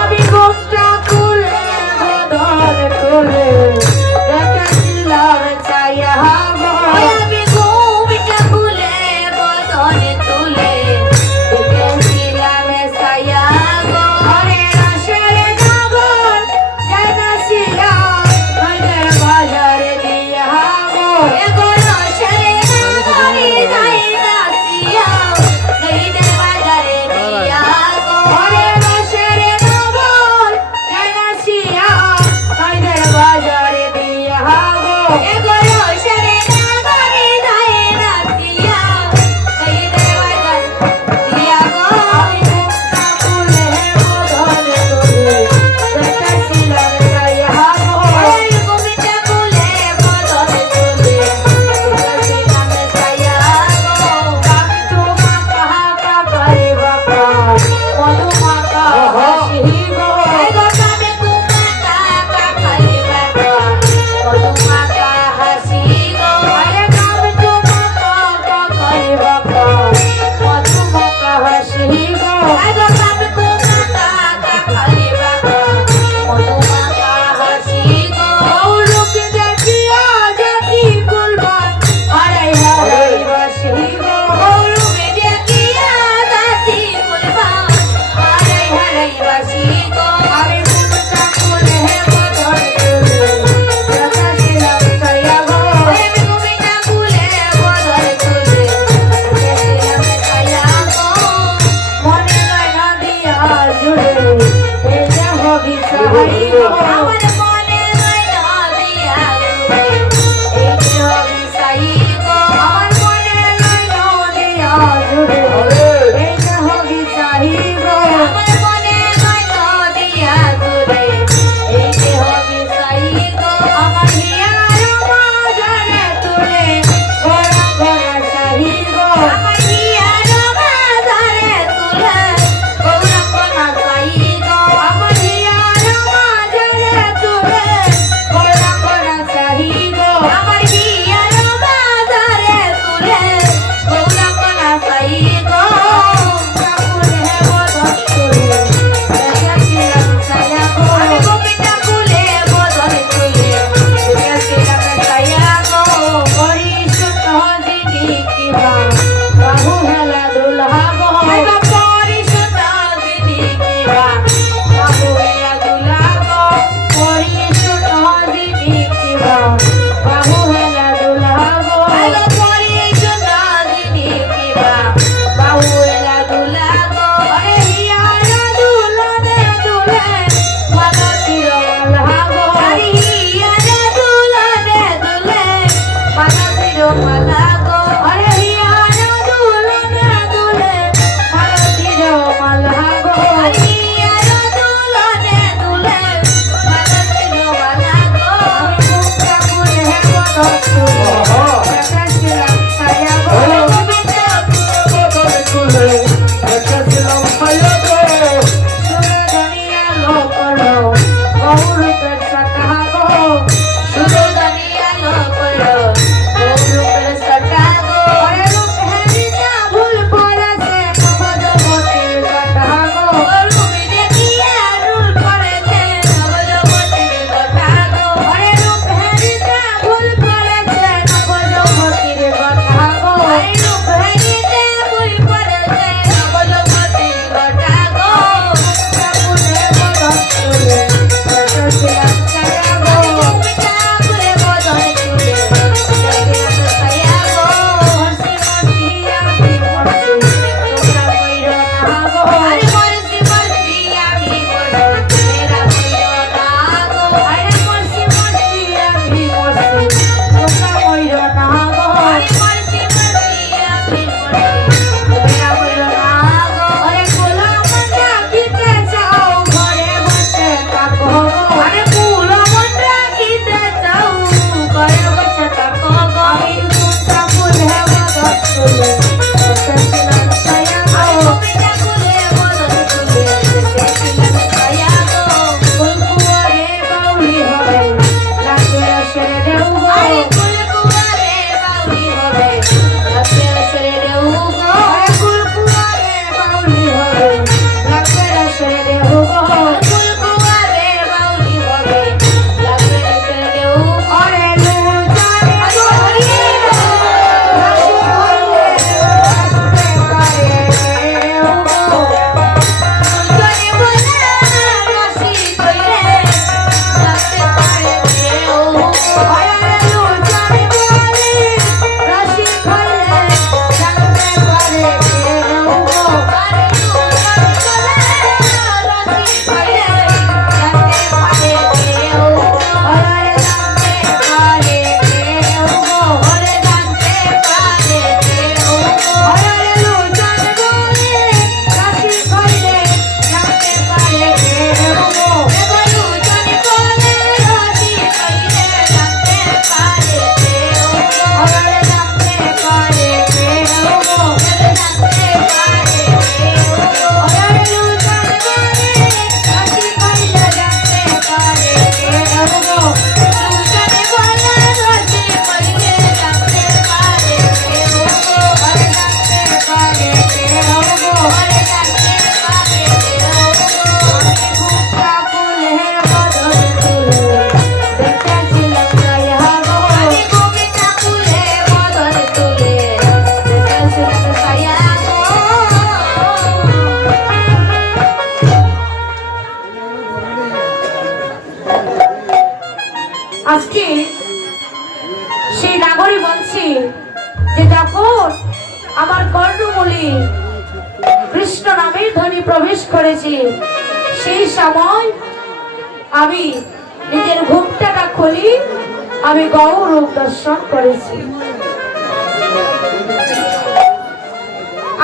আমি ঘুমটা খুলে বদন খুলে দেখেছিলাম চাইয়া গো আমি ঘুমটা খুলে বদন তুলে দেখেছিলাম ছায়া গো ঘরে রসের নগর জেনেছিলাম নইদের বাজারে দিয়া গো এগো রসের নগরে যাইতাছিয়া নইদের বাজারে দিয়া কৃষ্ণ নামের ধ্বনি প্রবেশ করেছে, সেই সময় আমি নিজের ঘুমটাটা খুলি, আমি গৌর রূপ দর্শন করেছি।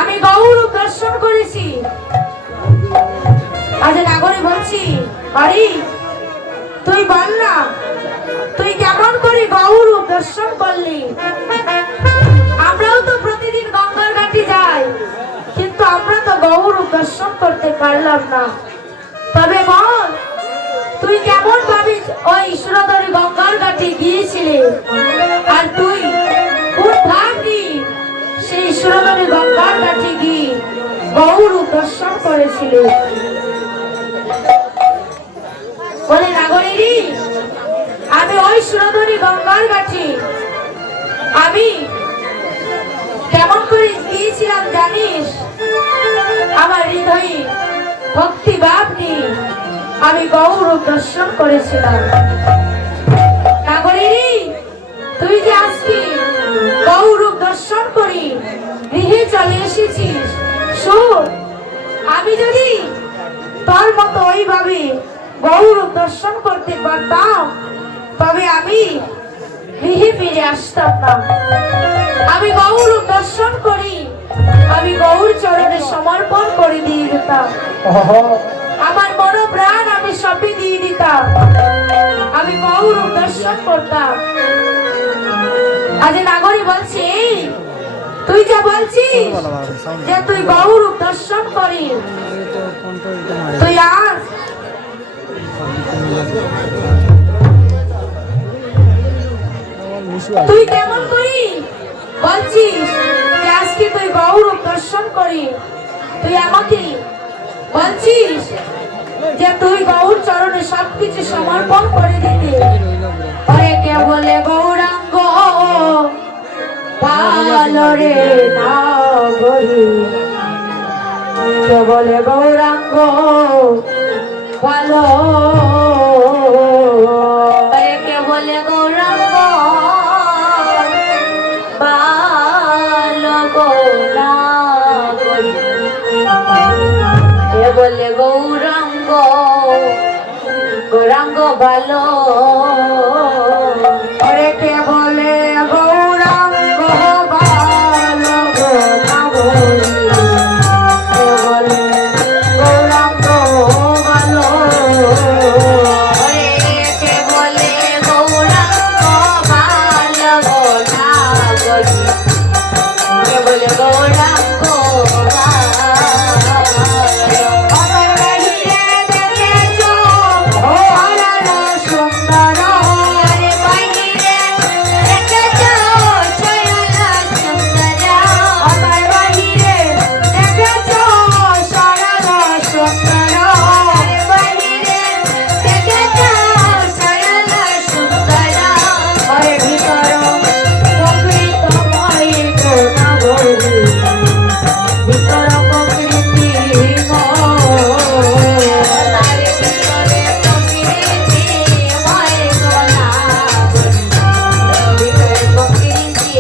আমি গৌর রূপ দর্শন করেছি। আজ নাগরে বলছি, হরি তুই বল না, তুই কেমন করে গৌর রূপ দর্শন করলি? আমরাও তো প্রতিদিন গঙ্গার ঘাটে যাই, কিন্তু আমরা তো গৌর রূপ দর্শন করতে পারলাম না। তবে বল, তুই কেমন ভাবে ওই ঈশ্বরদরী গঙ্গার ঘাটে গিয়েছিলি, আর তুই কোন ভাবনি সেই ঈশ্বরদরী গঙ্গার ঘাটে গিয়ে গৌর রূপ দর্শন করেছিলি? বলে নাগরেরি, আমি ওই সুরধনী গঙ্গার ঘাটে আমি কেমন করে গিয়েছিলাম জানিস? আমার হৃদয়ে ভক্তি ভাব নিয়ে আমি গৌর রূপ দর্শন করেছিলাম। নাগরেরি, তুই যে আজকে গৌর রূপ দর্শন করি গৃহে চলে এসেছিস, শোন, আমি যদি তোর মতো ওইভাবে গৌর রূপ দর্শন করতে পারতাম, তবে আমি গৃহে ফিরে আসতাম না। আমি গৌর রূপ দর্শন করি, আমি গৌর চরণে সমর্পণ করে দিয়ে দিতাম। আমার মন প্রাণ আমি সবই দিয়ে দিতাম, আমি গৌর রূপ দর্শন করতাম। আজ নাগরী বলছি, তুই যা বলছিস যে তুই গৌর রূপ দর্শন করি, তুই আজ তুই কেমন করি বলছিস যে আজকে তুই গৌর রূপ দর্শন করি, তুই আমাকে বলছিস যে তুই গৌর চরণে সবকিছু সমর্পণ করে দিতে? আরে কে বলে গৌরাঙ্গ ভালো রে নাগরী, কে বলে গৌরাঙ্গ ভালো, কে বলে গৌরাঙ্গ ভালো গো নাগরী, কে বলে গৌরাঙ্গ গৌরাঙ্গ ভালো, আরে কে বলে গৌরাঙ্গ ভালো গো নাগরী, কে বলে গৌরাঙ্গ ভালো, কে বলে গৌরাঙ্গ ভালো গো নাগরী, কে বলে গৌরাঙ্গ আমার বাহিরে দেখেছো ও আলাল সুন্দর, আরে বাহিরে দেখেছো সরলা সুন্দর, আমার বাহিরে দেখেছো সরল সুন্দর, আরে বাহিরে দেখেছো সরলা সুন্দর, আরে ভিতর প্রকৃতময় গো নাগরী, ভিতর প্রকৃতি তারে ভিতরে প্রকৃতি ময় গো নাগরী, ভিতরে প্রকৃতি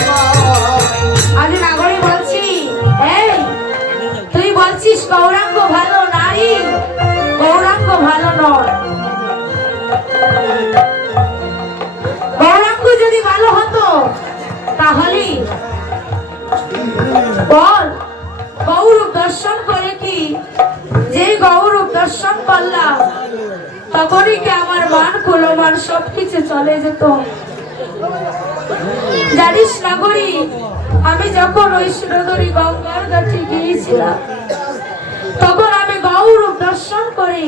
ময়। আজ নাগরী বলছি, এই তুই বলছিস গৌরাঙ্গ ভালো নারী, গৌরাঙ্গ ভালো নয়। গৌরাঙ্গ যদি ভালো হতো তাহলে বল, গৌরব দর্শন করে কি, যে গৌরব দর্শন করলাম তখনই কি আমার মান কুলমান সবকিছু চলে যেত? জানিস নাগরী, আমি যখন ওই সুরধরী গঙ্গার কাছে গিয়েছিলাম, তখন আমি গৌরব দর্শন করি,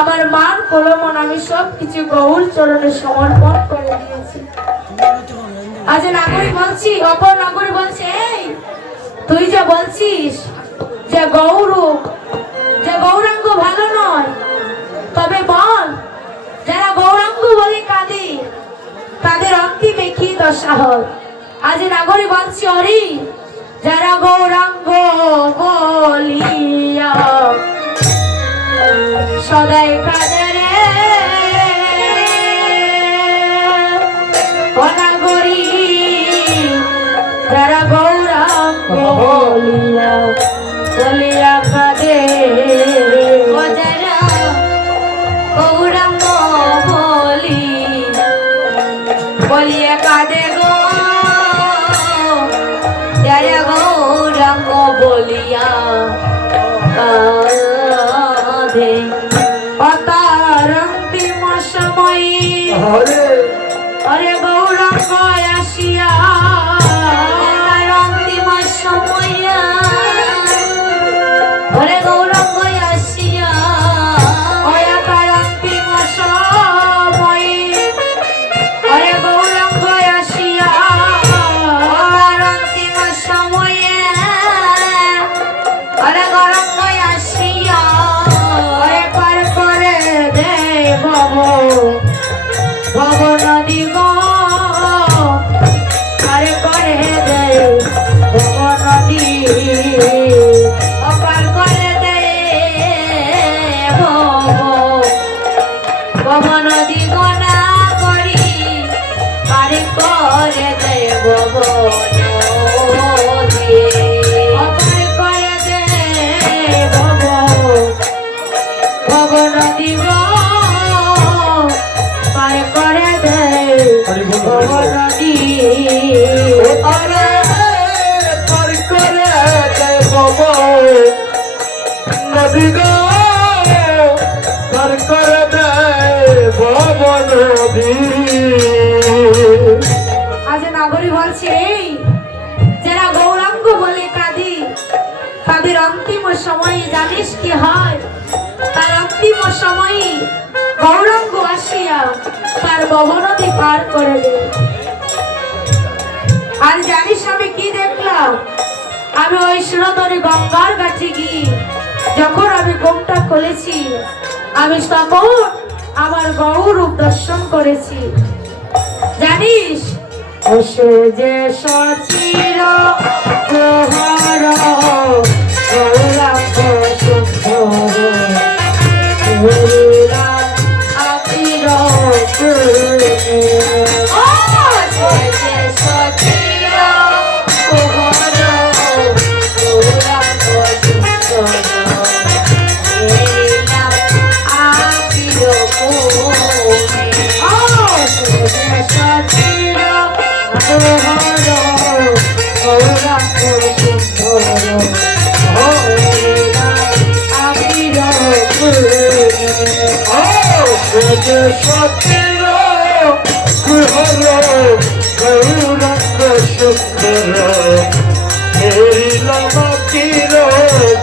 আমার মান কুলমান আমি সবকিছু গৌর চরণে সমর্পণ করে দিয়েছি। আজ নাগরী বলছি, অপর নাগরী বলছে, এই তুই যে বলছিস যে গৌরব, যে গৌরাঙ্গ ভালো নয়, তবে বল, যারা গৌরাঙ্গ বলে কাঁদে তাদের অন্তিমে কি দশা হয়? আজ নাগরী বলছি, হরি, যারা গৌরাঙ্গ বলিয়া সদাই কাঁদে রে ও নাগরী, যারা গৌরাঙ্গ বলিয়া বলিয়া কাঁদে যারা গৌরাঙ্গ বলিয়া কাঁদে গো, যারা গৌরাঙ্গ বলিয়া কাঁদে। অতার অন্তিম সময়ে অরে গৌরাঙ্গ আসিয়া তার অন্তিম সময়া ওরে গৌরাঙ্গ আসিয়া, ওয়া তার অন্তিম সময়ে অরে গৌরাঙ্গ আসিয়া তার অন্তিম সময়ে ওরে গৌরাঙ্গ আসিয়া, ওরে পার করে দে ভব ভব নদী গো, পার করে দে ভব নদী অপার করে দে ভব নদী গণা করি, পার করে দে ভব নদী। অপার করে দে ভব ভব নদী গো, পার করে দে ভব নদী আরে পার করে দে ভব নদী গো, পার করে দে ভব নদী। আজ নাগরী বলছে এই যারা গৌরাঙ্গ বলে কাঁদি তাদের অন্তিম সময়ে জানিস কি হয়? তার অন্তিম সময়ে গৌরাঙ্গ আসিয়া তার ভবনদী পার করে দেয়। আর জানিস আমি কি দেখলাম? আমি ওই সুরতরে গঙ্গার কাছে গিয়ে যখন আমি ঘুমটা খুলেছি, আমি তখন আমার গৌরূপ দর্শন করেছি। জানিস ওসে যে সচির প্রহর গৌরাঙ্গ সুন্দর হরিরাম আপির প্রেমে। ও সে সচির প্রহর গৌরাঙ্গ সুন্দর হরিনাম আপির প্রেমে। ও সে যে সচির প্রহর গৌরাঙ্গ সুন্দর হরিরাম আপির প্রেমে। ও সে যে সচির কুহর গৌরাঙ্গ সুন্দর হেরিলাম কির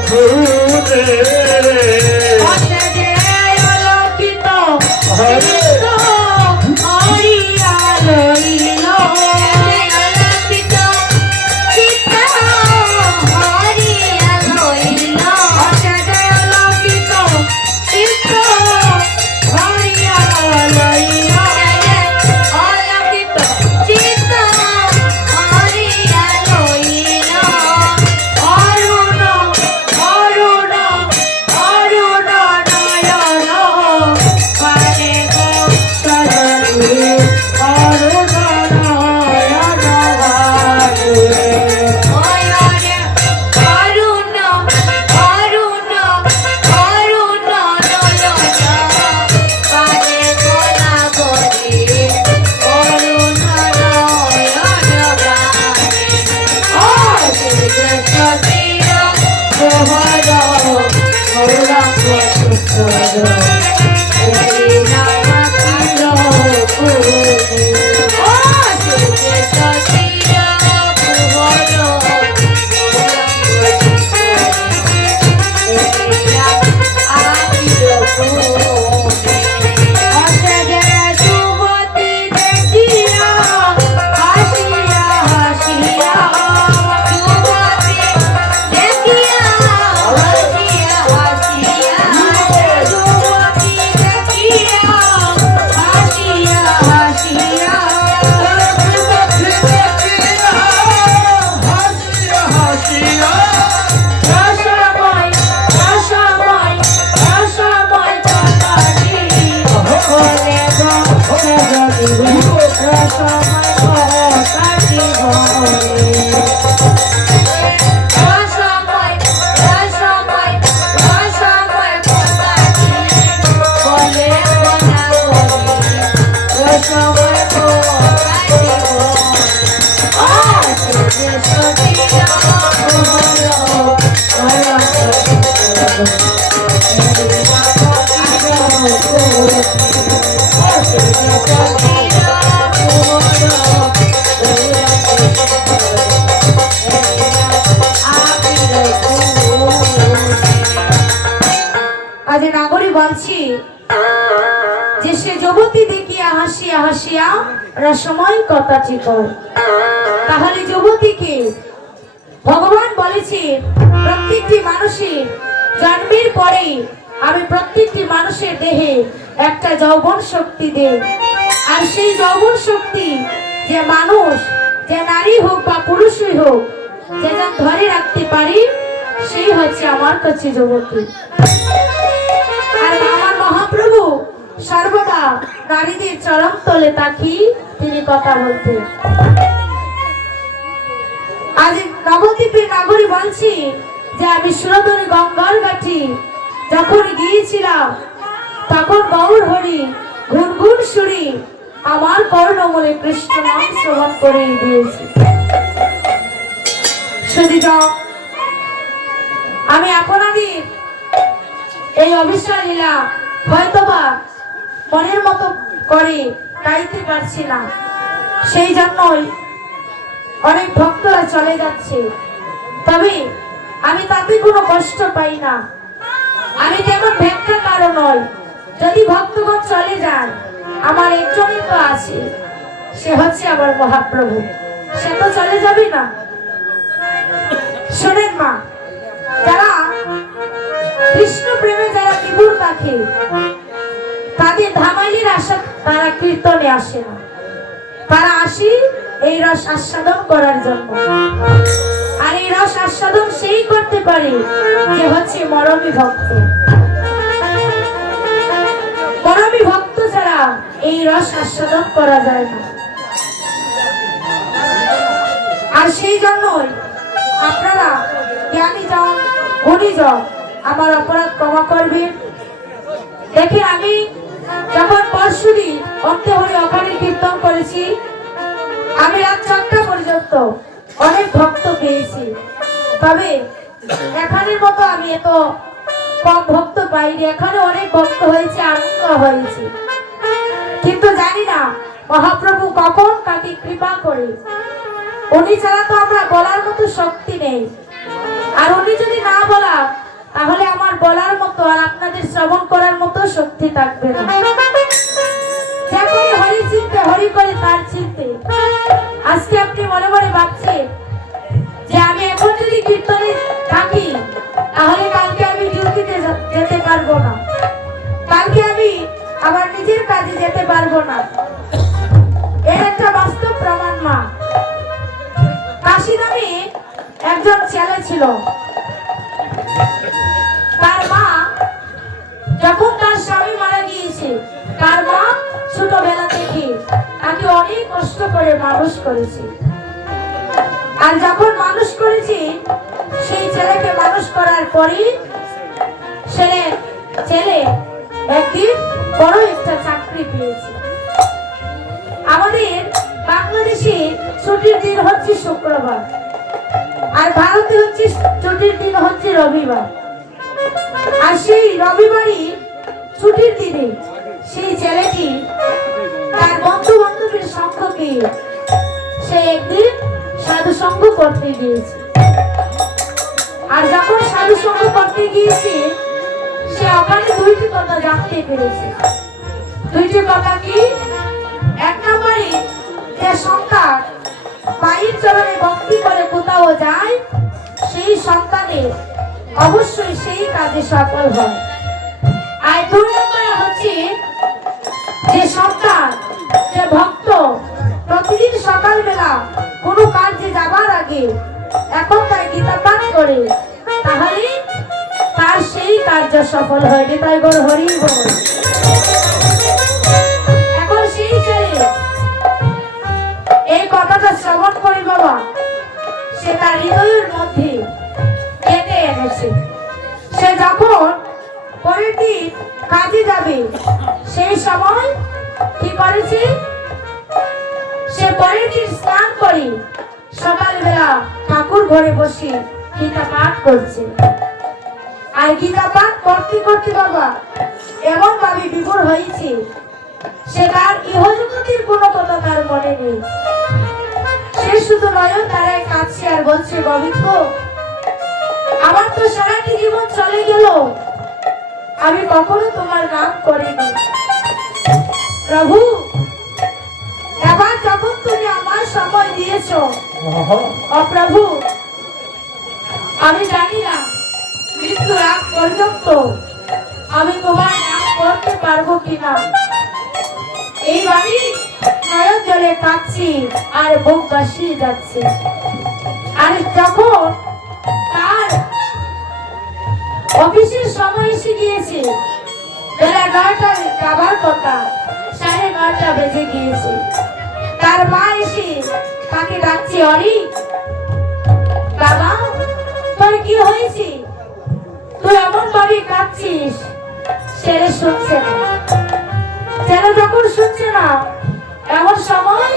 ঘুরে। ওসে যে অলৌকিত হরে হরিয়া লইল অলঙ্কিত চিত্ত হরিয়া লইল। ওসে যে অলৌকিত চিত্ত হরিয়া লইল অলঙ্কিত চিত্ত হরিয়া লইল। অরুণ অরুণ অরুণ নয়ন পানে গো সজনী অরুণ নয়ন ভাবে। অয়নে অরুণ অরুণ অরুণ নয়ন পানে গোলা গরি অরুণ নয়ন গানে। ও সে যে সচির প্রহর গৌরাঙ্গ সুন্দর হরিনাম আপির প্রেমে। ও সে যে সচির প্রহর গৌরাঙ্গ সুন্দর হরিনাম আপির প্রেমে। ওসে যে যুবতী দেখিয়া হাসিয়া হাসিয়া যুবতী দেখিয়া হাসিয়া হাসিয়া যুবতী আজ নাগরী বলছি যে সে যুবতী দেখিয়া হাসিয়া হাসিয়া রসময় কথা চিকর। তাহলে যুবতীকে ভগবান বলেছে প্রত্যেকটি মানুষের জন্মের পরে আমি প্রত্যেকটি মানুষের দেহে একটা যৌবন শক্তি দেই। আর সেই যৌবন শক্তি যে মানুষ, যে নারী হোক বা পুরুষই হোক, যে যেন ধরে রাখতে পারি, সেই হচ্ছে আমার কাছে যুবতী। আর আমার মহাপ্রভু সর্বদা নারীদের চরম তলে তাকিয়ে তিনি কথা বলতেন। আজ নবদ্বীপের নাগরী বলছি যে আমি সুরধনী গঙ্গার ঘাটি যখন গিয়েছিলাম, তখন গৌর হরি গুনগুন সুরি আমার কর্ণমূলে কৃষ্ণ নাম শ্রবণ করে দিয়েছি। সুধীজন, আমি আপনাদের এই অবিশ্বাস লীলা হয়তোবা মনের মতো করে গাইতে পারছি না, সেই জন্যই অনেক ভক্তরা চলে যাচ্ছে। তবে আমি তাতে কোনো কষ্ট পাই না। আমি তেমন ব্যাখ্যা কারণ নয়। যদি ভক্তগণ চলে যান, আমার একজনই তো আছে, সে হচ্ছে আমার মহাপ্রভু। সে তো চলে যাবে না। শোনেন মা, যারা কৃষ্ণ প্রেমে যারা বিভোর থাকে, তাদের ধামাইলের আশা তারা কীর্তনে আসে না। তারা আসি এই রস আস্বাদন করার জন্য। আর এই রস আস্বাদন সেই করতে পারে যে হচ্ছে মরমী ভক্ত। মরমী ভক্ত ছাড়া এই রস আস্বাদন করা যায় না। আর সেই জন্যই আপনারা জ্ঞানী জন, গুণী জন, আমার অপরাধ ক্ষমা করবেন। দেখে আমি যখন পরশুদিন অন্ত্যহরি অখানি কীর্তন করেছি, আমি রাত 4টা পর্যন্ত অনেক ভক্ত পেয়েছি। তবে এখানের মতো আমি এত কম ভক্ত পাইনি। এখানে অনেক ভক্ত হয়েছে, আনন্দ হয়েছে। কিন্তু জানি না মহাপ্রভু কখন কাকে কৃপা করে। উনি ছাড়া তো আমরা বলার মতো শক্তি নেই। আর উনি যদি না বলা, তাহলে আমার বলার মতো আর আপনাদের শ্রবণ করার মতো শক্তি থাকবে না। যা করে হরি চিনতে, হরি করে তার চিনতে। আজকে আপনি মনে মনে ভাবছেন যে আমি এখন যদি কীর্তনে থাকি, তাহলে কালকে আমি ডিউটিতে যেতে পারবো না, কালকে আমি আমার নিজের কাজে যেতে পারবো না। এর একটা বাস্তব প্রমাণ মা। কাশী নামে একজন ছেলে ছিল। তার মা যখন তার স্বামী মারা গিয়েছে, তার মা ছোটবেলা থেকে তাকে অনেক কষ্ট করে মানুষ করেছে। আর যখন মানুষ করেছে, সেই ছেলেকে মানুষ করার পরে ছেলে একদিন বড় একটা চাকরি পেয়েছে। আমাদের বাংলাদেশে ছুটির দিন হচ্ছে শুক্রবার, আর ভারতে হচ্ছে ছুটির দিন হচ্ছে রবিবার। আর সেই রবিবারই ছুটির দিনে সেই ছেলেটি তার বন্ধু বান্ধবের সঙ্গে সে একদিন সাধু সঙ্গ করতে গিয়েছে। আর যখন সাধু সঙ্গ করতে গিয়েছে, সে ওখানে 2টি কথা জানতে পেরেছে। 2টি কথা কি? এক নম্বরে, যে সন্তান মায়ের চরণে ভক্তি করে কোথাও যায়, সেই সন্তানের অবশ্যই সেই কাজে সফল হয়। আর 2 নম্বরে হচ্ছে, যে সন্তান, যে ভক্ত প্রতিদিন সকালবেলা কোনো কাজে যাবার আগে এখন তাই গীতা পাঠ করে, তাহলে তার সেই কার্য সফল হয়। তাই বল হরি বল। এখন সেই ছেলে এই কথাটা শ্রবণ করে বাবা, সে তার হৃদয়ের মধ্যে কেটে এনেছে। সে যখন পরের দিন কাজে যাবে, সেই সময় কি করেছে, সে পরের দিন স্নান করে সকালবেলা ঠাকুর ঘরে বসে গীতা পাঠ করছে। আর গীতা পাঠ করতে করতে বাবা এমন ভাবে বিভোর হয়েছে, সে তার ইহজগতের কোনো কথা তার মনে নেই। সে শুধু নয়ন তারায় কাঁদছে আর বলছে, গোবিন্দ, আমার তো সারাটি জীবন চলে গেল, আমি কখনো তোমার নাম করিনি। প্রভু, এবার যখন তুমি আমার সময় দিয়েছো, ও প্রভু, আমি জানি না মৃত্যুর আগ পর্যন্ত আমি তোমার নাম করতে পারবো কিনা। এইভাবে নয়ন জলে কাঁদছি আর বুক ভাসিয়ে যাচ্ছে। আর যখন তার অফিসের সময় এসে গিয়েছে, বেলা 9টা যাবার কথা, 9:30 বেজে গিয়েছে। তার মা এসে তাকে ডাকছে, অরি বাবা, তোর কি হয়েছে? তুই এমন ভাবে কাঁদছিস। ছেলে শুনছে না। ছেলে যখন শুনছে না, এমন সময়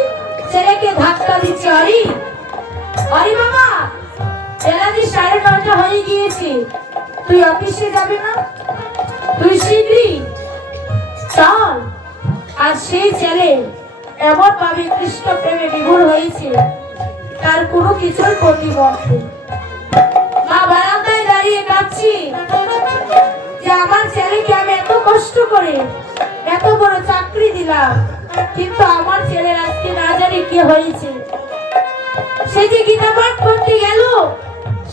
ছেলেকে ধাক্কা দিচ্ছে, অরি অরি বাবা, বেলা যে 9:30 হয়ে গিয়েছে, তুই অফিসে যাবে না? তুই শীঘ্রই চল। আর সেই ছেলে এমন ভাবে কৃষ্ণ প্রেমে বিভোর হয়েছে, তার কোনো কিছুর প্রতিবন্ধ। মা বারান্দায় দাঁড়িয়ে কাঁদছি যে আমার ছেলেকে আমি এত কষ্ট করে এত বড় চাকরি দিলাম, কিন্তু আমার ছেলের আজকে না জানি কি হয়েছে। সে যে গীতা পাঠ করতে গেল,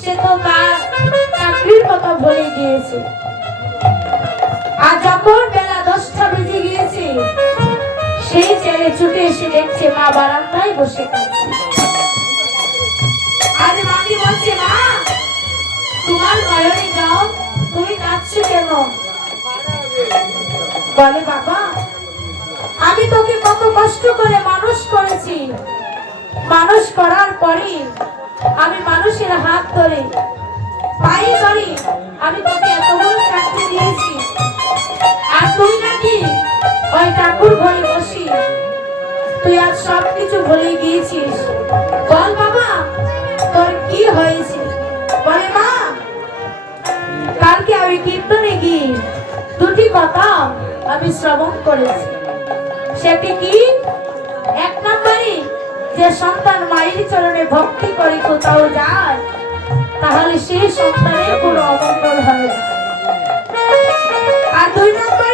সে তো তার চাকরির কথা ভুলে গিয়েছে। আর যখন বেলা 10টা বেজে গিয়েছে, সেই ছেলে ছুটে এসে দেখছে মা বারান্দায় বসে কাঁদছে। আজ মাকে বলছে, মা, তোমার নয়নে যাও, তুমি কাঁদছো কেন? বলে, বাবা, আমি তোকে কত কষ্ট করে মানুষ করেছি। মানুষ করার পরে আমি মানুষের হাত ধরে পায়ে ধরে আমি তোকে এত বড় চাকরি দিয়েছি, আর তুই নাকি ওই ঠাকুর ঘরে বসি তুই আজ সবকিছু ভুলে গিয়েছিস। বল বাবা, তোর কি হয়েছে? বলে, মা, কালকে আমি কীর্তনে গিয়ে দুটি কথা আমি শ্রবণ করেছি। সেটি কি? 1 নম্বরে, যে সন্তান মায়ের চরণে ভক্তি করে কোথাও যায়, তাহলে সেই সন্তানের কোনো অমঙ্গল হয় না। আর 2 নম্বরে